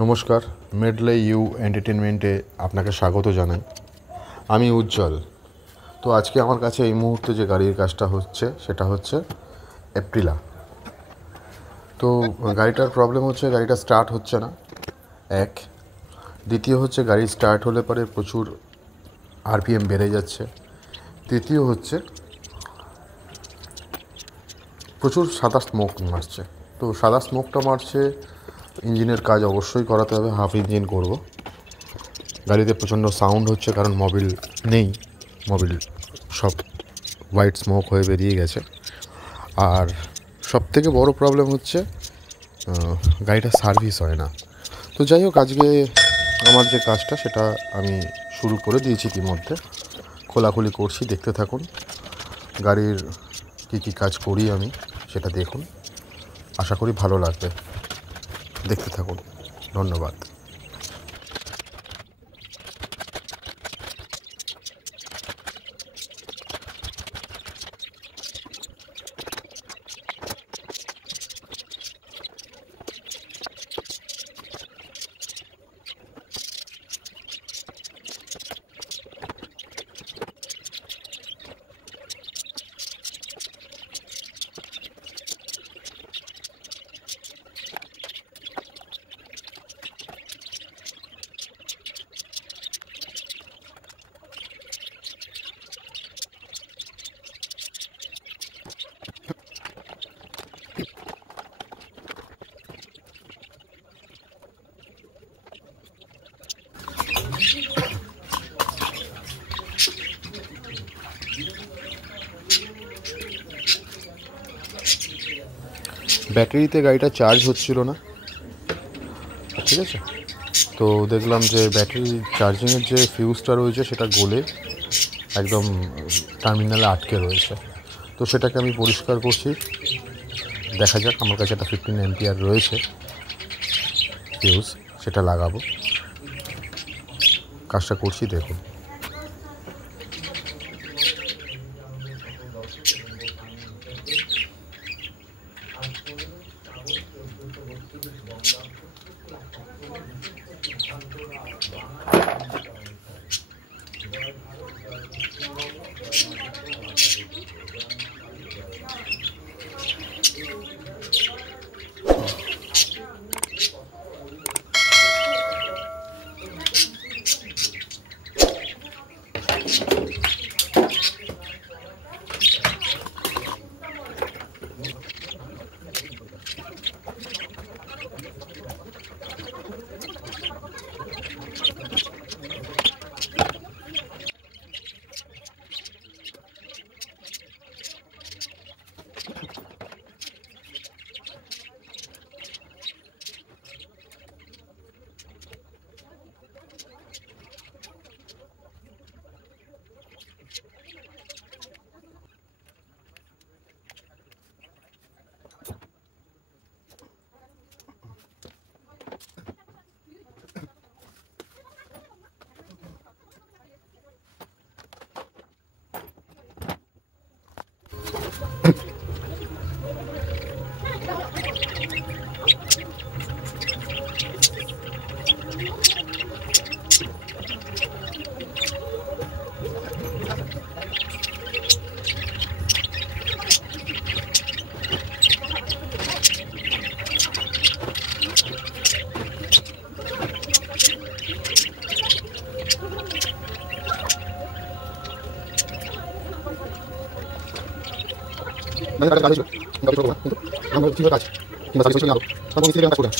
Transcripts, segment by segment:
নমস্কার, মেডলে ইউ এন্টারটেনমেন্টে আপনাকে স্বাগত জানাই। আমি উজ্জ্বল। তো আজকে আমার কাছে এই মুহূর্তে যে গাড়ির কাজটা হচ্ছে সেটা হচ্ছে এপ্রিলা। তো গাড়িটার প্রবলেম হচ্ছে গাড়িটা স্টার্ট হচ্ছে না, এক। দ্বিতীয় হচ্ছে গাড়ি স্টার্ট হলে পরে প্রচুর আরপিএম বেড়ে যাচ্ছে। তৃতীয় হচ্ছে প্রচুর সাদা স্মোক মারছে। তো সাদা স্মোকটা মারছে, ইঞ্জিনের কাজ অবশ্যই করাতে হবে, হাফ ইঞ্জিন করব। গাড়িতে প্রচণ্ড সাউন্ড হচ্ছে কারণ মোবিল নেই, মোবিল সব হোয়াইট স্মোক হয়ে বেরিয়ে গেছে। আর সবথেকে বড় প্রবলেম হচ্ছে গাড়িটা সার্ভিস হয় না। তো যাই হোক, আজকে আমার যে কাজটা সেটা আমি শুরু করে দিয়েছি, ইতিমধ্যে খোলাখুলি করছি, দেখতে থাকুন। গাড়ির কী কাজ করি আমি সেটা দেখুন, আশা করি ভালো লাগবে, দেখতে থাকুন। ধন্যবাদ। ব্যাটারিতে গাড়িটা চার্জ হচ্ছিল না, ঠিক আছে। তো দেখলাম যে ব্যাটারি চার্জিংয়ের যে ফিউজটা রয়েছে সেটা গলে একদম টার্মিনালে আটকে রয়েছে। তো সেটাকে আমি পরিষ্কার করছি, দেখা যাক। আমার কাছে একটা 15 অ্যাম্পিয়ার রয়েছে ফিউজ, সেটা লাগাবো, কাজটা করছি, দেখুন। কাজ কিন্তু কাজ কিংবা সার্ভিস নিয়ে আলো তখন মিস্ত্রি কাজ করে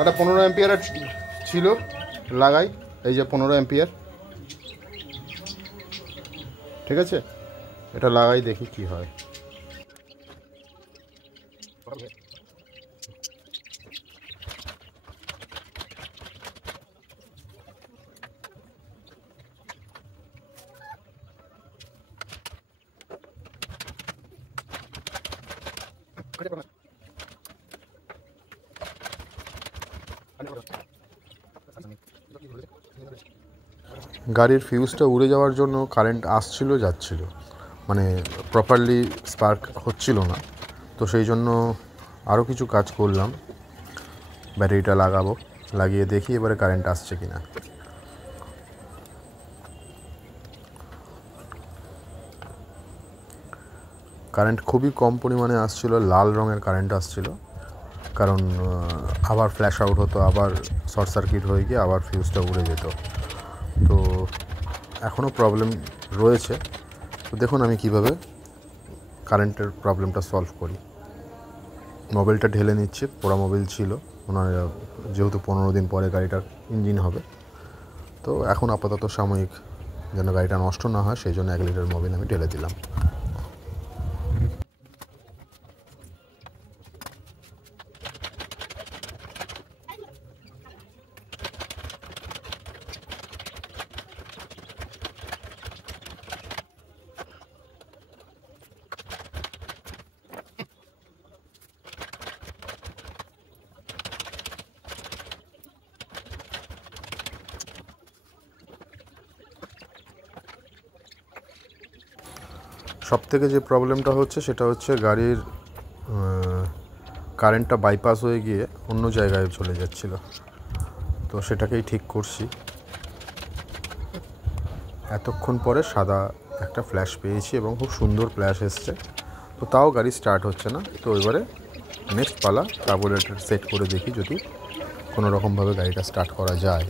একটা 15 অ্যাম্পিয়ার ছিল, লাগাই। এই যে 15 অ্যাম্পিয়ার, ঠিক আছে, এটা লাগাই, দেখি কি হয়। গাড়ির ফিউজটা উড়ে যাওয়ার জন্য কারেন্ট আসছিল যাচ্ছিল, মানে প্রপারলি স্পার্ক হচ্ছিল না। তো সেই জন্য আরও কিছু কাজ করলাম, ব্যাটারিটা লাগাবো, লাগিয়ে দেখি এবারে কারেন্ট আসছে কিনা। কারেন্ট খুবই কম পরিমাণে আসছিল, লাল রঙের কারেন্ট আসছিল, কারণ আবার ফ্ল্যাশ আউট হতো, আবার শর্ট সার্কিট হয়ে গিয়ে আবার ফিউজটা উড়ে যেত। তো এখনও প্রবলেম রয়েছে। তো দেখুন আমি কিভাবে কারেন্টের প্রবলেমটা সলভ করি। মোবিলটা ঢেলে নিচ্ছি, পোড়া মোবিল ছিল ওনার, যেহেতু 15 দিন পরে গাড়িটার ইঞ্জিন হবে। তো এখন আপাতত সাময়িক যেন গাড়িটা নষ্ট না হয় সেই জন্য 1 লিটার মোবিল আমি ঢেলে দিলাম। সবথেকে যে প্রবলেমটা হচ্ছে সেটা হচ্ছে গাড়ির কারেন্টটা বাইপাস হয়ে গিয়ে অন্য জায়গায় চলে যাচ্ছিল। তো সেটাকেই ঠিক করছি। এতক্ষণ পরে সাদা একটা ফ্ল্যাশ পেয়েছি এবং খুব সুন্দর ফ্ল্যাশ এসছে। তো তাও গাড়ি স্টার্ট হচ্ছে না। তো এবারে নেক্সট পালা কার্বোরেটর সেট করে দেখি যদি কোনো রকমভাবে গাড়িটা স্টার্ট করা যায়।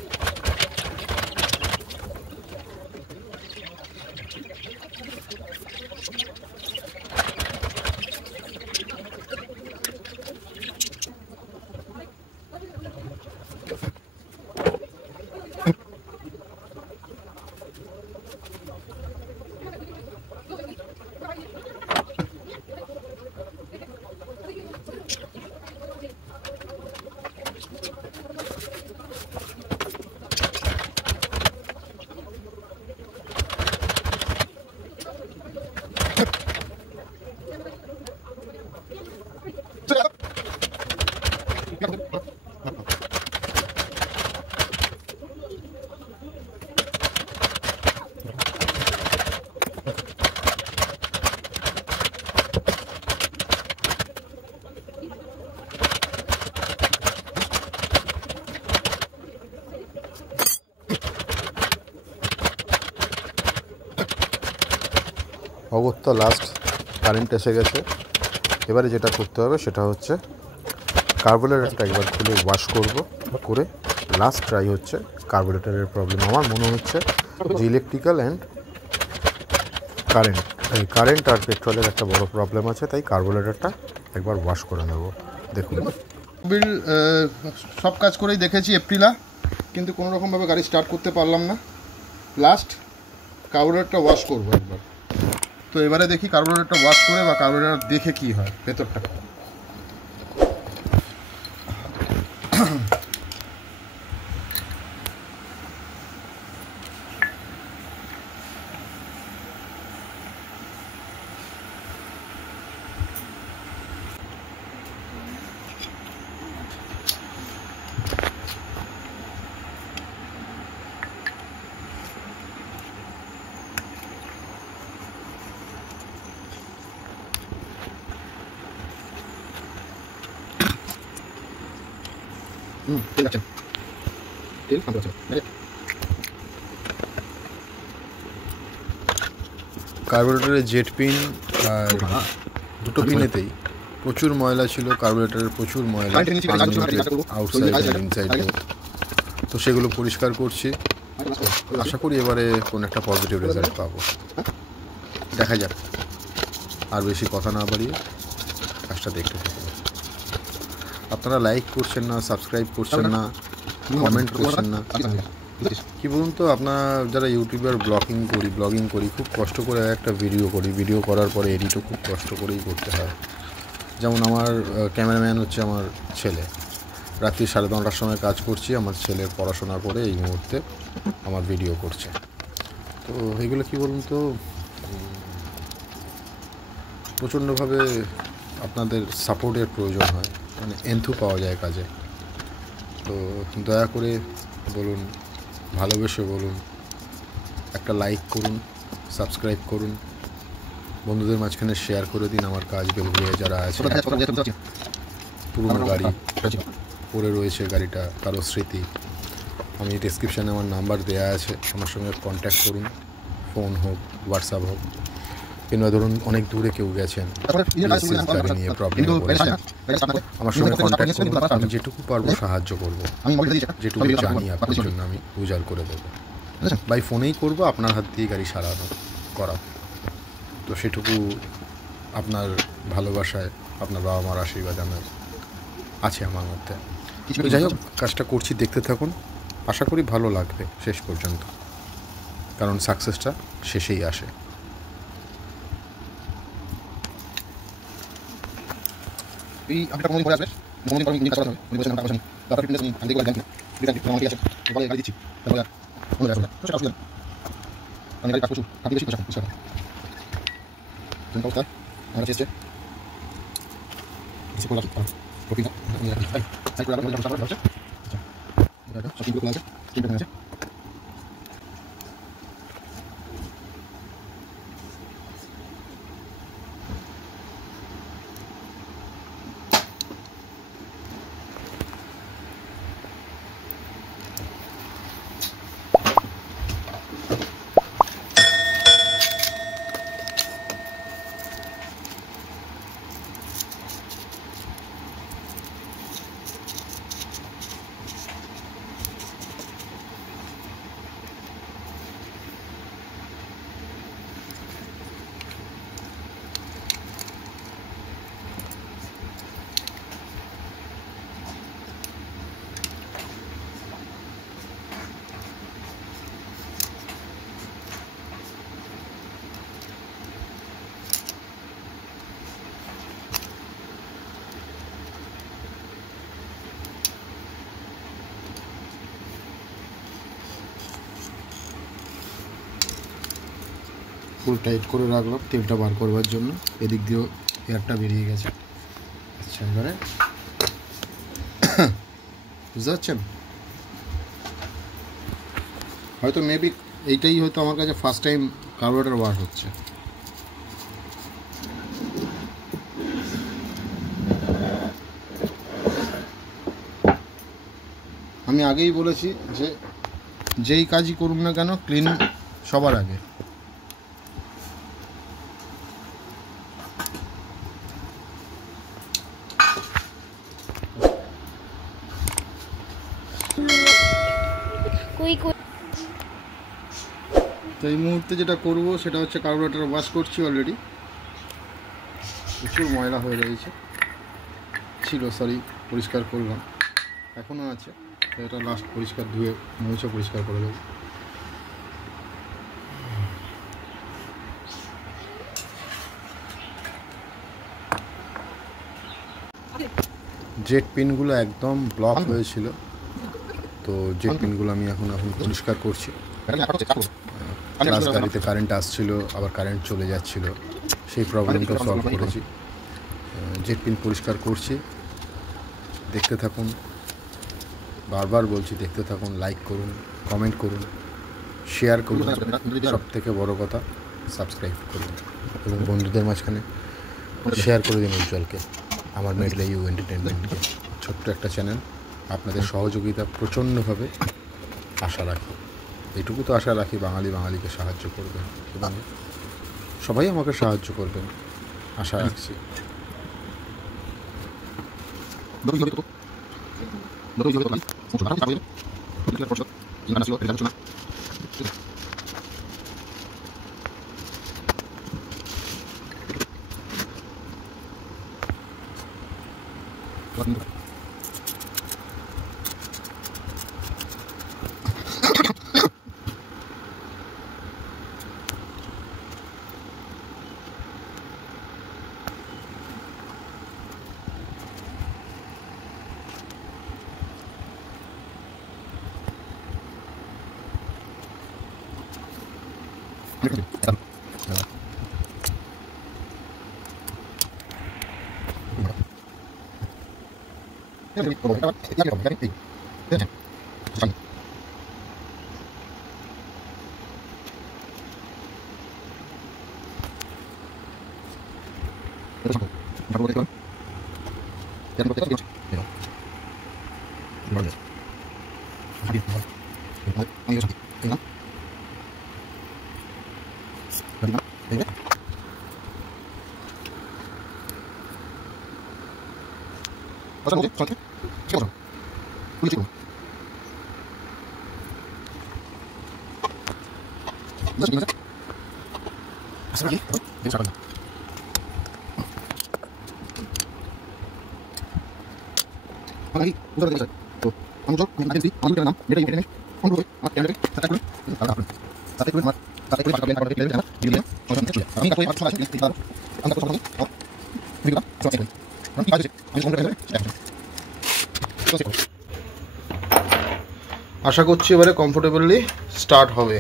অগত্যা লাস্ট কারেন্ট এসে গেছে। এবারে যেটা করতে হবে সেটা হচ্ছে কার্বোরেটরটা একবার খুলে ওয়াশ করব, করে লাস্ট ট্রাই হচ্ছে কার্বোরেটরের প্রবলেম। আমার মনে হচ্ছে যে ইলেকট্রিক্যাল অ্যান্ড কারেন্ট আর পেট্রোলের একটা বড় প্রবলেম আছে, তাই কার্বোরেটরটা একবার ওয়াশ করে নেব। দেখুন বিল সব কাজ করেই দেখেছি এপ্রিলা, কিন্তু কোনো রকমভাবে গাড়ি স্টার্ট করতে পারলাম না। লাস্ট কার্বোরেটরটা ওয়াশ করবো একবার। তো এবারে দেখি কার্বোরেটরটা ওয়াশ করে বা কার্বোরেটর দেখে কি হয় ভেতরটা। তেল যাচ্ছে, তেল কাম করছে। কার্বোরেটরের জেট পিন আর দুটো পিনেতেই প্রচুর ময়লা ছিল। কার্বোরেটরের প্রচুর ময়লা আউটসাইড ইনসাইড। তো সেগুলো পরিষ্কার করছি। আশা করি এবারে কোনো একটা পজিটিভ রেজাল্ট পাবো। দেখা যাক। আর বেশি কথা না বাড়িয়ে কাজটা দেখতে থাকুন। আপনারা লাইক করছেন না, সাবস্ক্রাইব করছেন না, কমেন্ট করছেন না। কি বলুন তো, আপনারা যারা ইউটিউবার ব্লগিং করি খুব কষ্ট করে একটা ভিডিও করার পরে এডিটও খুব কষ্ট করেই করতে হয়। যেমন আমার ক্যামেরাম্যান হচ্ছে আমার ছেলে। রাত্রি 9:30টার সময় কাজ করছি, আমার ছেলে পড়াশোনা করে এই মুহূর্তে আমার ভিডিও করছে। তো এইগুলো কি বলুন তো প্রচণ্ডভাবে আপনাদের সাপোর্টের প্রয়োজন হয়, মানে এন্থু পাওয়া যায় কাজে। তো দয়া করে বলুন, ভালোবেসে বলুন, একটা লাইক করুন, সাবস্ক্রাইব করুন, বন্ধুদের মাঝখানে শেয়ার করে দিন। আমার কাজ বেলগুড়িয়ে যারা আছে, পুরনো গাড়ি পড়ে রয়েছে, গাড়িটা কারো স্মৃতি, আমি ডেসক্রিপশানে আমার নাম্বার দেওয়া আছে, আমার সঙ্গে কন্ট্যাক্ট করুন, ফোন হোক, হোয়াটসঅ্যাপ হোক। কিংবা ধরুন অনেক দূরে কেউ গেছেন, গাড়ি নিয়ে প্রবলেম করেছেন, আমার সঙ্গে কন্ট্যাক্ট করুন, আমি যেটুকু পারবো সাহায্য করবো, যেটুকু জানি আপনার জন্য আমি উজাড় করে দেবো। বাই ফোনেই করবো, আপনার হাত দিয়ে গাড়ি সারানো করা, তো সেটুকু আপনার ভালোবাসায়, আপনার বাবা মার আশীর্বাদ আমার আছে আমার মধ্যে। তো যাই হোক, কাজটা করছি, দেখতে থাকুন, আশা করি ভালো লাগবে শেষ পর্যন্ত, কারণ সাকসেসটা শেষেই আসে। এই আপডেটটা কোনদিন পরে আসবে, কোনদিন পরে ইঞ্জিন কাজ করা হবে, উনি বলেছেন টাকা পয়সা নেই, তারপরে ফিটনেস আমি দেখি জানি বিদায় আমার ঠিক আছে, বলে গাড়ি দিচ্ছি, তারপরে কোনো ব্যাপার না, তো সেটা অসুবিধা নেই। আমি গাড়ি কাজ করছি, খাটি বেশি পয়সা পয়সা তুমি অবস্থা আমার চেষ্টা কিছু করে রাখি, প্রফিটটা সাইড করে রাখবো, ব্যবস্থা করে হচ্ছে। আচ্ছা সব কিছু খোলা আছে, স্ক্রিনটা আছে। ফুল টাইট করে রাখলাম তেলটা বার করবার জন্য, এদিক দিয়েও এয়ারটা বেরিয়ে গেছে। আচ্ছা, এবারে বুঝতে পারছেন, হয়তো মেবি এইটাই হয়তো আমার কাছে ফার্স্ট টাইম কার্বোরেটর ওয়াশ হচ্ছে। আমি আগেই বলেছি যে যেই কাজই করুন না কেন, ক্লিন সবার আগে। তো এই মুহূর্তে যেটা করব সেটা হচ্ছে কার্বোরেটর ওয়াশ করছি অলরেডি, প্রচুর ময়লা হয়ে রয়েছে, পরিষ্কার করলাম, এখনও আছে, তো এটা লাস্ট পরিষ্কার ধুয়ে মুছে পরিষ্কার করে দেবো। জেট পিনগুলো একদম ব্লক হয়েছিল, তো জেট পিনগুলো আমি এখন পরিষ্কার করছি। প্লাস গাড়িতে কারেন্ট আসছিল, আবার কারেন্ট চলে যাচ্ছিল, সেই প্রবলেমটা সলভ করেছি। জেট পিন পরিষ্কার করছি, দেখতে থাকুন, বারবার বলছি দেখতে থাকুন, লাইক করুন, কমেন্ট করুন, শেয়ার করুন, সব থেকে বড় কথা সাবস্ক্রাইব করুন, এবং বন্ধুদের মাঝখানে শেয়ার করে দিন উজ্জ্বলকে, আমার মেডলে ইউ এন্টারটেনমেন্টকে। ছোট্ট একটা চ্যানেল, আপনাদের সহযোগিতা প্রচণ্ডভাবে আশা রাখি, এটুকু তো আশা রাখি, বাঙালিকে সাহায্য করবেন এবং সবাই আমাকে সাহায্য করবেন, আশা রাখছি। আশা করছি এবারে কমফোর্টেবলি স্টার্ট হবে।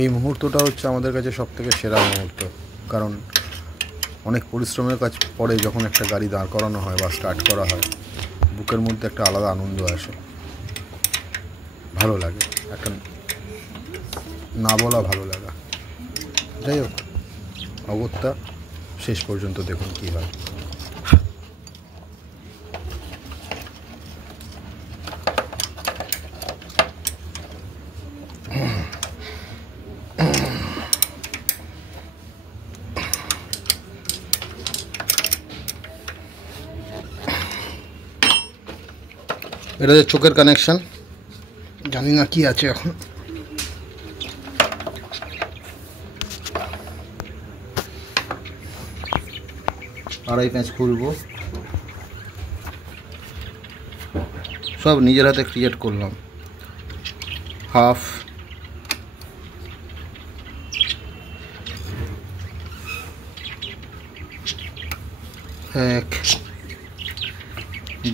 এই মুহূর্তটা হচ্ছে আমাদের কাছে সবথেকে সেরা মুহূর্ত, কারণ অনেক পরিশ্রমের কাজ পরে যখন একটা গাড়ি দাঁড় করানো হয় বা স্টার্ট করা হয়, বুকের মধ্যে একটা আলাদা আনন্দ আসে, ভালো লাগে, একটা না বলা ভালো লাগা। যাই হোক, অগত্যা শেষ পর্যন্ত দেখুন কী হয়। এটা যে চোখের কানেকশন, জানি না কি আছে এখন। আড়াই প্যাঁচ খুলবো, সব নিজের হাতে ক্রিয়েট করলাম। হাফ, এক,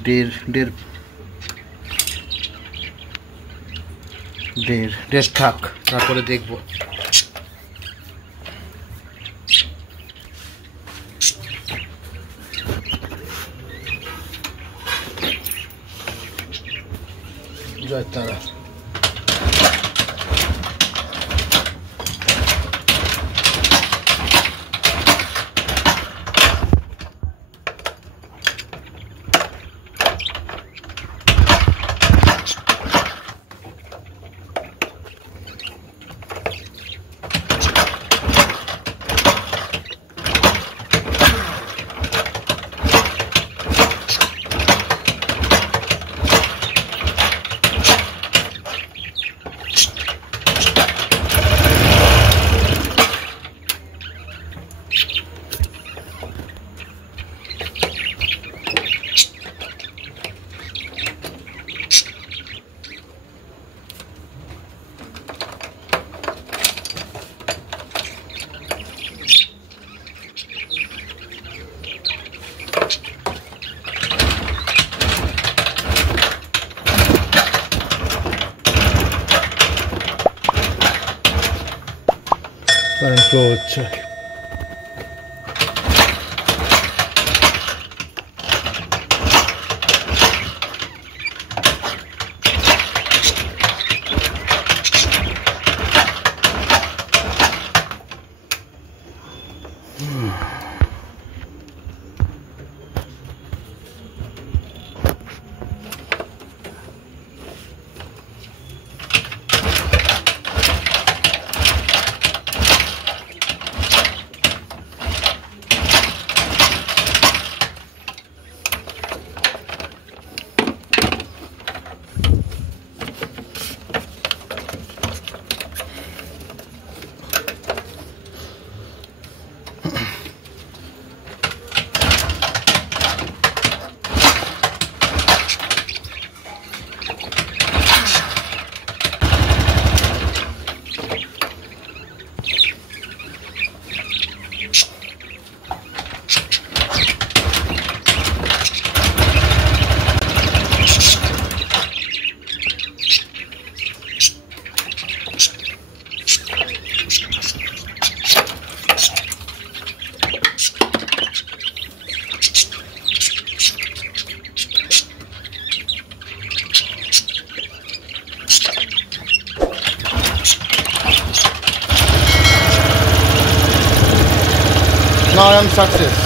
দেড়, দেড় থাক, তারপরে দেখবো। জয় তারা। কারেন্ট ফ্লো হচ্ছে। Now I am success.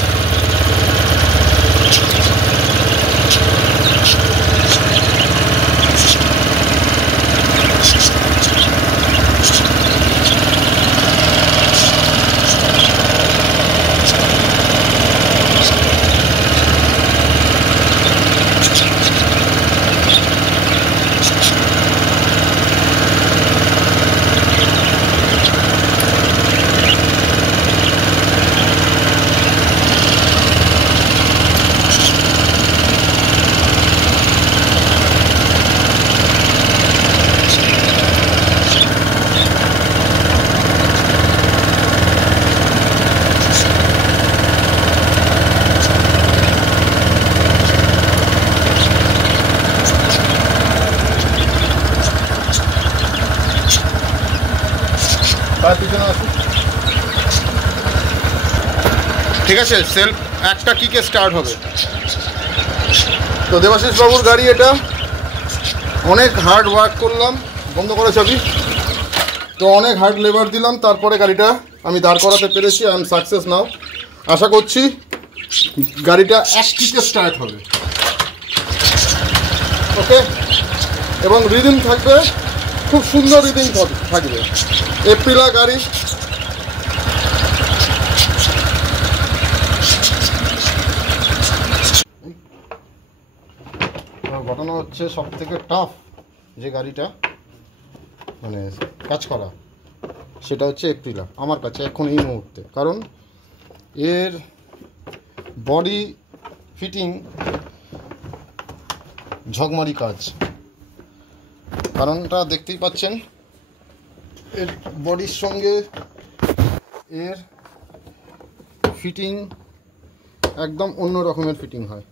ঠিক আছে, সেলফ একটা কিকে স্টার্ট হবে। তো দেবাশিস বাবুর গাড়ি এটা, অনেক হার্ড ওয়ার্ক করলাম। বন্ধ করে চাবি। তো অনেক হার্ড লেবার দিলাম, তারপরে গাড়িটা আমি দাঁড় করাতে পেরেছি। আই এম সাকসেস নাও। আশা করছি গাড়িটা এক কিকে স্টার্ট হবে। ওকে, এবং রিডিং থাকবে, খুব সুন্দর রিডিং থাকবে। এপ্রিলা গাড়ি। ঘটনা হচ্ছে সব থেকে টাফ যে গাড়িটা মানে কাজ করা, সেটা হচ্ছে এপ্রিলা আমার কাছে এখন এই মুহূর্তে। কারণ এর বডি ফিটিং ঝকমারি কাজ। কারণটা দেখতেই পাচ্ছেন, এর বডির সঙ্গে এর ফিটিং একদম অন্য রকমের ফিটিং হয়।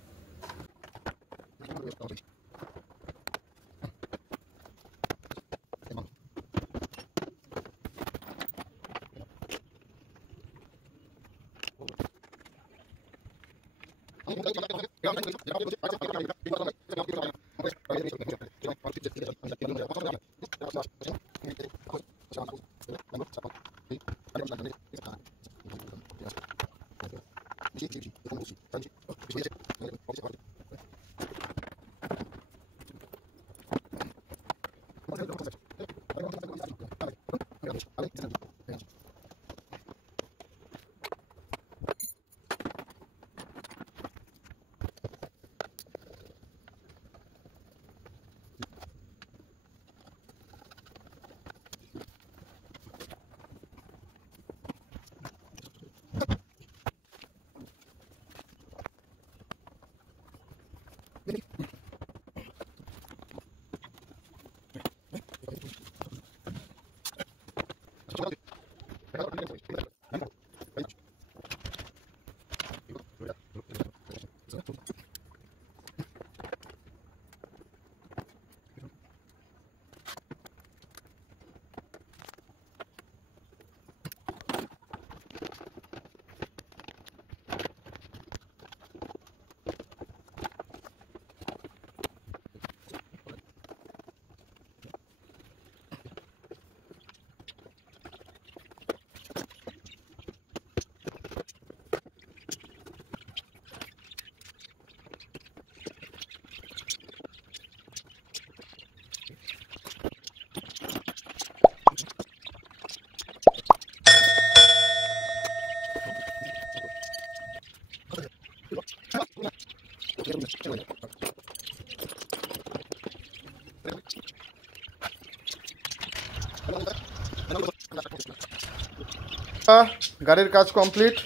গাড়ির কাজ complete.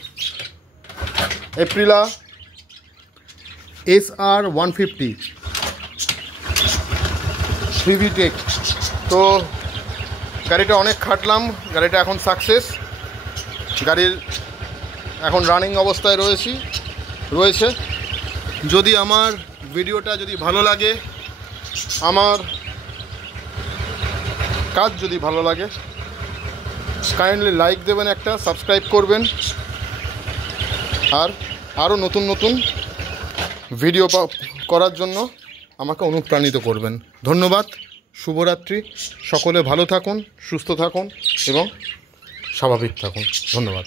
Aprilia SR 150 3V take. তো গাড়িটা অনেক খাটলাম, গাড়িটা এখন সাকসেস। গাড়ির এখন রানিং অবস্থায় রয়েছে। যদি আমার ভিডিওটা যদি ভালো লাগে, আমার কাজ যদি ভালো লাগে, কাইন্ডলি লাইক দেবেন, একটা সাবস্ক্রাইব করবেন, আর আরও নতুন নতুন ভিডিও করার জন্য আমাকে অনুপ্রাণিত করবেন। ধন্যবাদ, শুভরাত্রি। সকলে ভালো থাকুন, সুস্থ থাকুন এবং স্বাভাবিক থাকুন। ধন্যবাদ।